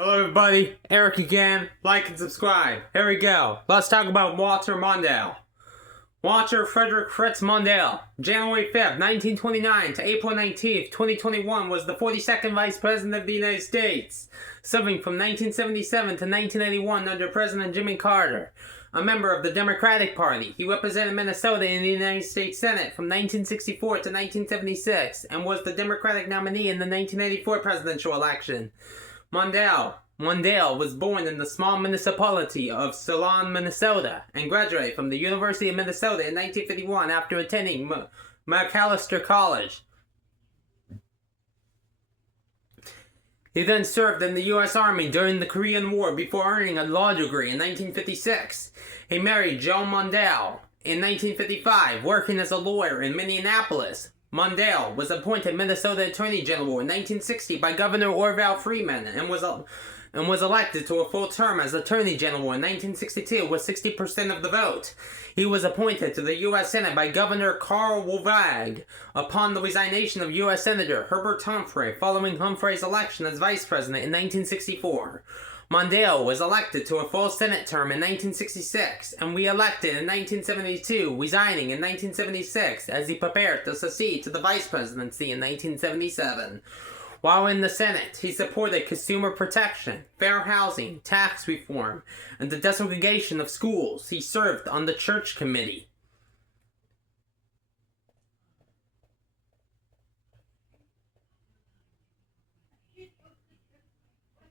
Hello everybody, Eric again. Like and subscribe. Here we go. Let's talk about Walter Mondale. Walter Frederick Fritz Mondale, January 5th, 1929 to April 19th, 2021, was the 42nd Vice President of the United States, serving from 1977 to 1981 under President Jimmy Carter. A member of the Democratic Party, he represented Minnesota in the United States Senate from 1964 to 1976 and was the Democratic nominee in the 1984 presidential election. Mondale was born in the small municipality of Ceylon, Minnesota, and graduated from the University of Minnesota in 1951 after attending Macalester College. He then served in the U.S. Army during the Korean War before earning a law degree in 1956. He married Joan Mondale in 1955, working as a lawyer in Minneapolis. Mondale was appointed Minnesota Attorney General in 1960 by Governor Orville Freeman and was elected to a full term as Attorney General in 1962 with 60% of the vote. He was appointed to the U.S. Senate by Governor Carl Wavag upon the resignation of U.S. Senator Herbert Humphrey following Humphrey's election as Vice President in 1964. Mondale was elected to a full Senate term in 1966 and re-elected in 1972, resigning in 1976 as he prepared to succeed to the vice presidency in 1977. While in the Senate, he supported consumer protection, fair housing, tax reform, and the desegregation of schools. He served on the Church Committee.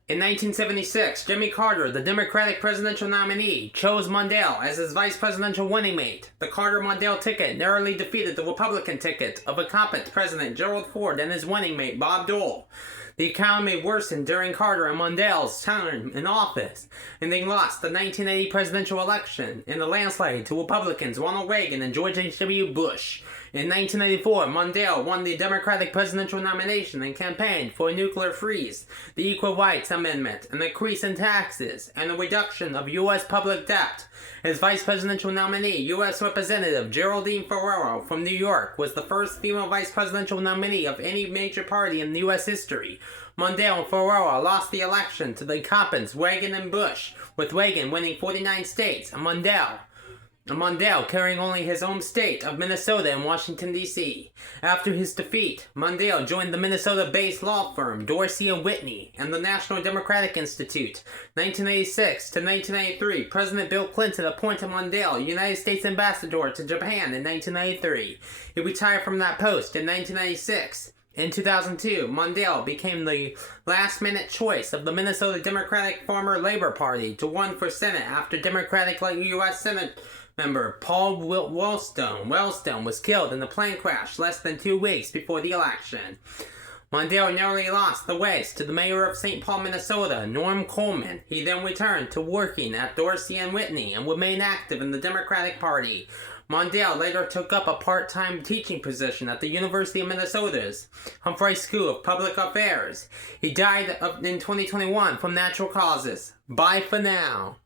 In 1976, Jimmy Carter, the Democratic presidential nominee, chose Mondale as his vice presidential running mate. The Carter-Mondale ticket narrowly defeated the Republican ticket of incumbent President Gerald Ford and his running mate Bob Dole. The economy worsened during Carter and Mondale's time in office, and they lost the 1980 presidential election in a landslide to Republicans Ronald Reagan and George H.W. Bush. In 1984, Mondale won the Democratic presidential nomination and campaigned for a nuclear freeze, the Equal Rights Amendment, an increase in taxes, and a reduction of U.S. public debt. His vice presidential nominee, U.S. Representative Geraldine Ferraro from New York, was the first female vice presidential nominee of any major party in U.S. history. Mondale and Ferraro lost the election to the incumbents Reagan and Bush, with Reagan winning 49 states and Mondale carrying only his home state of Minnesota and Washington, D.C. After his defeat, Mondale joined the Minnesota-based law firm Dorsey & Whitney and the National Democratic Institute. 1986 to 1993, President Bill Clinton appointed Mondale United States Ambassador to Japan in 1993. He retired from that post in 1996. In 2002, Mondale became the last-minute choice of the Minnesota Democratic Farmer Labor Party to run for Senate after Democratic U.S. Senate member Paul Wellstone was killed in a plane crash less than 2 weeks before the election. Mondale narrowly lost the race to the mayor of St. Paul, Minnesota, Norm Coleman. He then returned to working at Dorsey & Whitney and remained active in the Democratic Party. Mondale later took up a part-time teaching position at the University of Minnesota's Humphrey School of Public Affairs. He died in 2021 from natural causes. Bye for now.